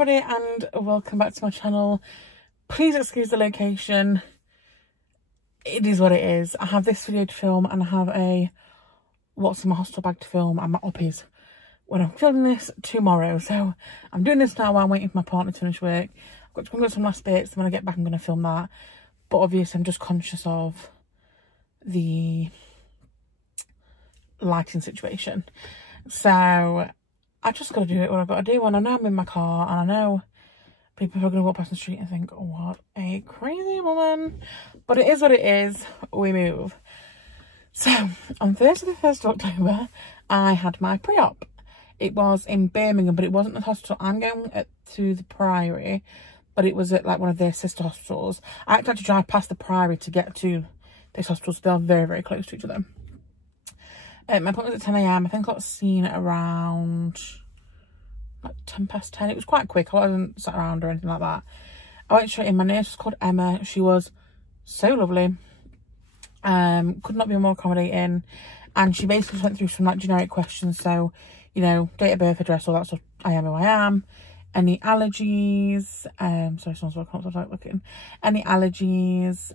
everybody and welcome back to my channel. Please excuse the location. It is what it is. I have this video to film and I have a what's in my hostel bag to film and my uppies when I'm filming this tomorrow. So I'm doing this now while I'm waiting for my partner to finish work. I've got to go and get some last bits, and when I get back I'm going to film that. But obviously I'm just conscious of the lighting situation. So I just got to do it what I've got to do. And I know I'm in my car and I know people are going to walk past the street and think, oh, what a crazy woman. But it is what it is. We move. So on Thursday the 1st of October, I had my pre-op. It was in Birmingham, but it wasn't the hospital I'm going to, the Priory, but it was at like one of their sister hospitals. I had to actually drive past the Priory to get to this hospital, so they're very, very close to each other. My appointment was at 10 AM. I think I got seen at around like 10:10. It was quite quick. I wasn't sat around or anything like that. I went straight in. My nurse was called Emma. She was so lovely. Could not be more accommodating. And she basically went through some like generic questions. So, you know, date of birth, address, all that stuff. I am who I am. Any allergies? Sorry, someone's walking up, so I'm looking. Any allergies?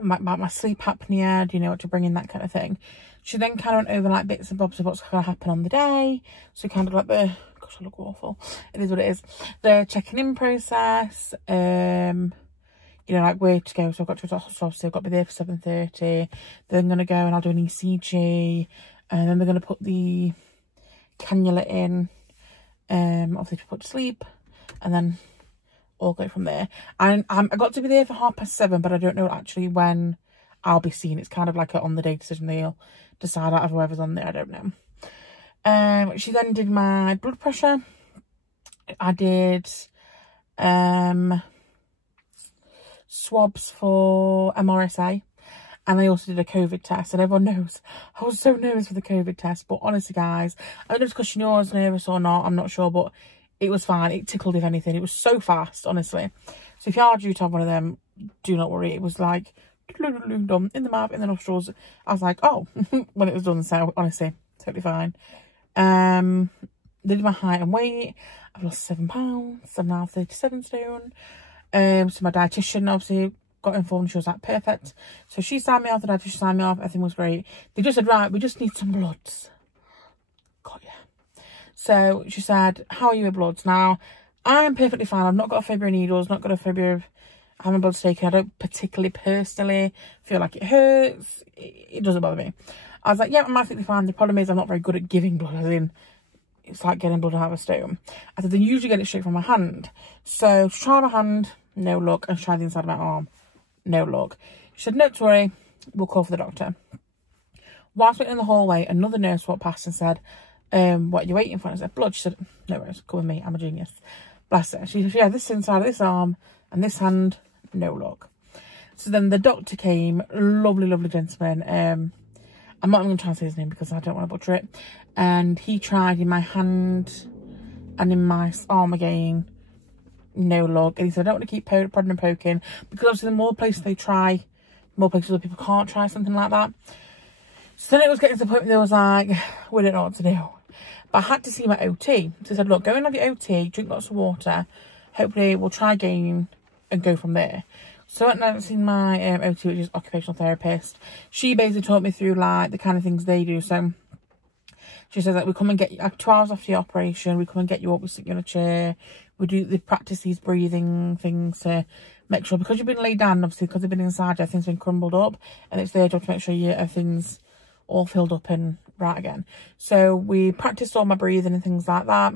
My sleep apnea, do you know what to bring in, that kind of thing. She then kind of went over like bits and bobs of what's going to happen on the day. So kind of like the, gosh, I look awful. It is what it is. The checking in process, you know, like where to go. So I've got to go to the hospital, so I've got to be there for 7:30. Then I'm going to go and I'll do an ECG. And then they're going to put the cannula in, obviously to put to sleep. And then all go from there. And I got to be there for 7:30, but I don't know actually when I'll be seen. It's kind of like an on the day decision. They'll decide out of whoever's on there. I don't know. She then did my blood pressure. I did swabs for MRSA, and I also did a COVID test. And everyone knows I was so nervous for the COVID test, but honestly guys, I don't know if it's because she knew I was nervous or not, I'm not sure, but it was fine. It tickled, if anything. It was so fast, honestly. So if you are due to have one of them, do not worry. It was like done in the mouth, in the nostrils. I was like, oh, when it was done. So honestly, totally fine. They did my height and weight. I've lost 7 pounds. I'm now 37 stone. So my dietitian obviously got informed. She was like, perfect. So she signed me off. The dietitian signed me off. Everything was great. They just said, right, we just need some bloods. God, yeah. So she said, how are you with bloods? Now, I'm perfectly fine. I've not got a phobia of needles, not got a phobia of having bloods taken. I don't particularly personally feel like it hurts. It doesn't bother me. I was like, yeah, I'm absolutely fine. The problem is I'm not very good at giving blood, as in, it's like getting blood out of a stone. I said, they usually get it straight from my hand. So she tried my hand, no luck. And she tried the inside of my arm, no luck. She said, no, to worry, we'll call for the doctor. Whilst waiting in the hallway, another nurse walked past and said, what are you waiting for? And I said, blood. She said, no worries, come with me, I'm a genius. Bless her. She said, yeah, this inside of this arm and this hand, no luck. So then the doctor came, lovely, lovely gentleman. I'm not even going to try and say his name because I don't want to butcher it. And he tried in my hand and in my arm again, no luck. And he said, I don't want to keep prodding and poking, because obviously the more places they try, the more places other people can't try something like that. So then it was getting to the point where they was like, we don't know what to do. But I had to see my OT. So I said, look, go and have your OT, drink lots of water. Hopefully we'll try again and go from there. So I went and seen my OT, which is occupational therapist. She basically taught me through like the kind of things they do. So she says like, we come and get you 2 hours after your operation. We come and get you up, we sit you in a chair. We do the practice these breathing things to make sure, because you've been laid down, obviously, because they've been inside, everything's been crumbled up. And it's their job to make sure everything's all filled up and right again. So we practiced all my breathing and things like that.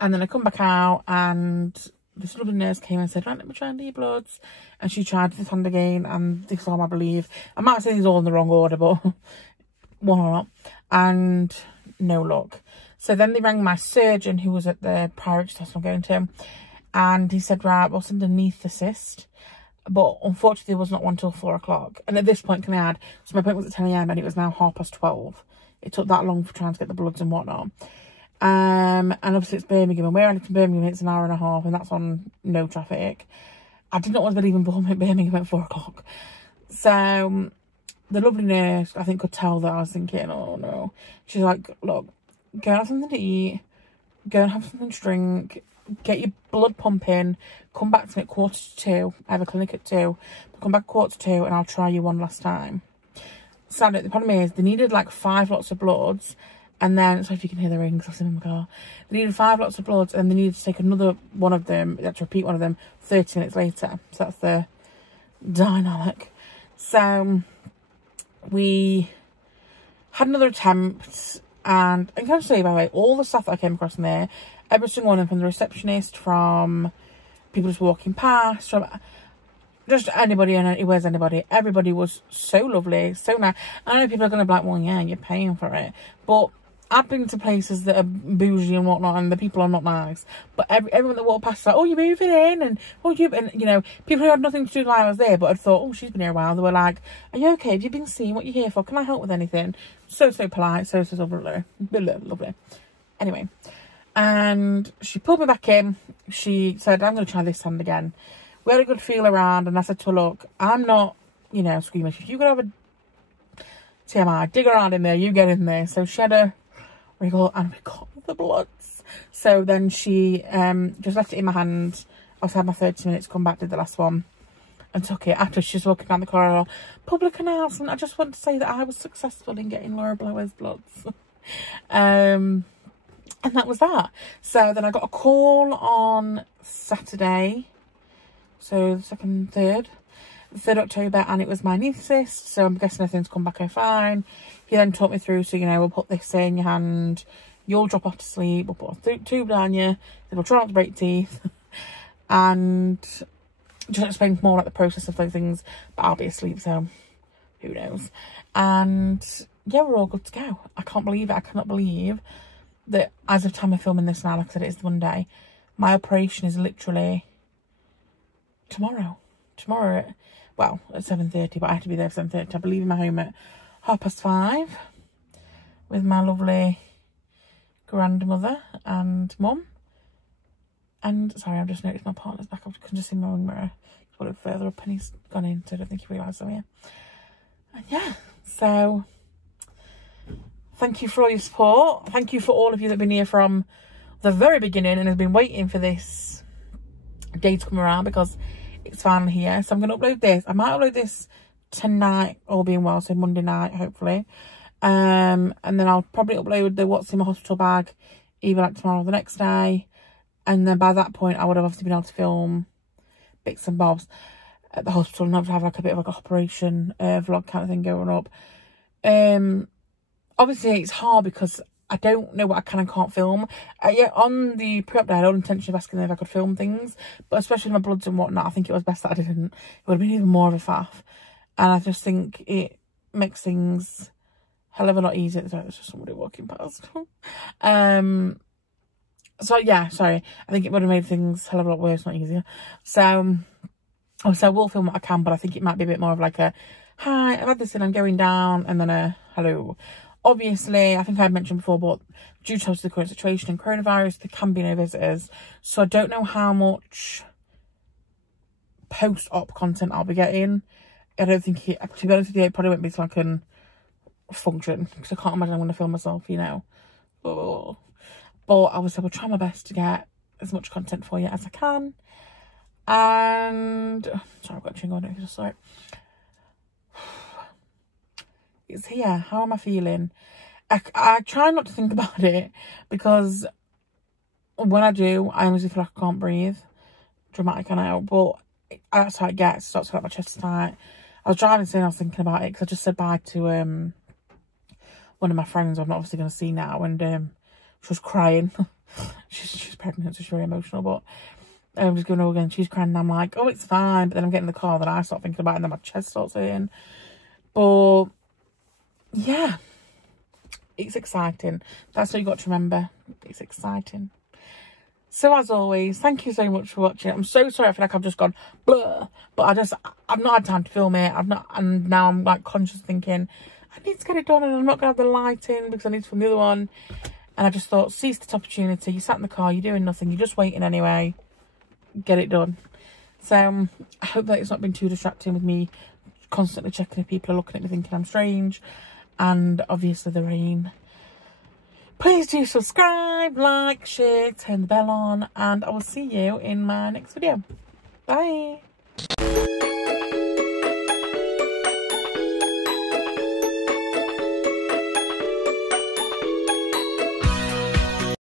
And then I come back out and this lovely nurse came and said, right, let me try and do your bloods. And she tried this hand again and this arm, I believe. I might say these all in the wrong order, but one or not. And no luck. So then they rang my surgeon, who was at the private hospital I'm going to. And he said, right, what's underneath the cyst? But unfortunately, there was not one till 4 o'clock. And at this point, can I add, so my appointment was at 10 AM and it was now 12:30. It took that long for trying to get the bloods and whatnot. And obviously it's Birmingham, and where I live in Birmingham, it's an hour and a half, and that's on no traffic. I did not want to be leaving Birmingham at 4 o'clock. So the lovely nurse, I think, could tell that I was thinking, oh no. She's like, look, go have something to eat, go and have something to drink, get your blood pumping, come back to me at 1:45. I have a clinic at 2. Come back 1:45 and I'll try you one last time. Sadly, the problem is they needed like 5 lots of bloods, and then, sorry if you can hear the rings, I've seen in my car. They needed 5 lots of bloods, and they needed to take another one of them, they had to repeat one of them 30 minutes later. So that's the dynamic. So we had another attempt, and I can say, by the way, all the stuff that I came across in there, every single one of them, from the receptionist, from people just walking past, from just anybody and where's anybody, everybody was so lovely, so nice. I know people are going to be like, well, yeah, you're paying for it, but I've been to places that are bougie and whatnot, and the people are not nice. But everyone that walked past was like, oh, you're moving in, and oh, and you know, people who had nothing to do while I was there, but had thought, oh, she's been here a while. They were like, are you okay? Have you been seen? What are you here for? Can I help with anything? So polite, so lovely. Anyway, and she pulled me back in. She said, I'm going to try this hand again. We had a good feel around, and I said to her, look, I'm not, you know, squeamish. If you could have a TMI, dig around in there, you get in there. So she had a wriggle, and we got the bloods. So then she just left it in my hand. I had my 30 minutes, come back, did the last one, and took it. After she's walking down the corridor, public announcement, I just want to say that I was successful in getting Laura Blower's bloods. And that was that. So then I got a call on Saturday, so the 3rd October, and it was my anaesthetist, so I'm guessing everything's come back fine. He then talked me through, so, you know, we'll put this in your hand, you'll drop off to sleep, we'll put a tube down you, then we'll try not to break teeth, and just explain more like the process of those things, but I'll be asleep, so who knows. And yeah, we're all good to go. I can't believe it. I cannot believe that as of time of filming this now, like I said, it is Monday, my operation is literally tomorrow, well, at 7:30, but I have to be there at 7:30. I'll be leaving my home at 5:30 with my lovely grandmother and mum. And sorry, I've just noticed my partner's back. I can just see my own mirror. He's got it further up and he's gone in, so I don't think he realised I'm here. And yeah, so thank you for all your support. Thank you for all of you that have been here from the very beginning and have been waiting for this day to come around, because it's finally here. So I'm going to upload this. I might upload this tonight, all being well, so Monday night, hopefully. And then I'll probably upload the what's in my hospital bag either like tomorrow or the next day. And then by that point, I would have obviously been able to film bits and bobs at the hospital and have like a bit of like an operation vlog kind of thing going up. Obviously, it's hard because I don't know what I can and can't film. Yeah, on the pre-op day, I had no intention of asking them if I could film things, but especially my bloods and whatnot, I think it was best that I didn't. It would have been even more of a faff. And I just think it makes things a hell of a lot easier. There's just somebody walking past. So yeah, sorry. I think it would have made things a hell of a lot worse, not easier. So obviously I will film what I can, but I think it might be a bit more of like a, hi, I've had this and I'm going down, and then a hello. Obviously, I think I mentioned before, but due to the current situation and coronavirus, there can be no visitors. So I don't know how much post-op content I'll be getting. I don't think it, to be honest with you, it probably won't be so I can function, because I can't imagine I'm going to film myself, you know. But obviously, I will try my best to get as much content for you as I can. And sorry, I've got a chewing on, just sorry. It's here. How am I feeling? I try not to think about it, because when I do, I honestly feel like I can't breathe. Dramatic, I know, but that's how it gets. It starts to feel like my chest is tight. I was driving today and I was thinking about it, because I just said bye to one of my friends I'm obviously going to see now, and she was crying. she's pregnant, so she's very emotional, but I'm just going over again. She's crying and I'm like, oh, it's fine. But then I'm getting in the car, then I start thinking about it, and then my chest starts hurting. But yeah, it's exciting. That's what you got to remember. It's exciting. So as always, thank you so much for watching. I'm so sorry, I feel like I've just gone blur, but I've not had time to film it. And now I'm like conscious thinking, I need to get it done, and I'm not going to have the light in because I need to film the other one. And I just thought, seize this opportunity. You sat in the car, you're doing nothing, you're just waiting anyway. Get it done. So I hope that it's not been too distracting with me constantly checking if people are looking at me thinking I'm strange. And obviously the rain Please do subscribe, like, share, turn the bell on, and I will see you in my next video. Bye.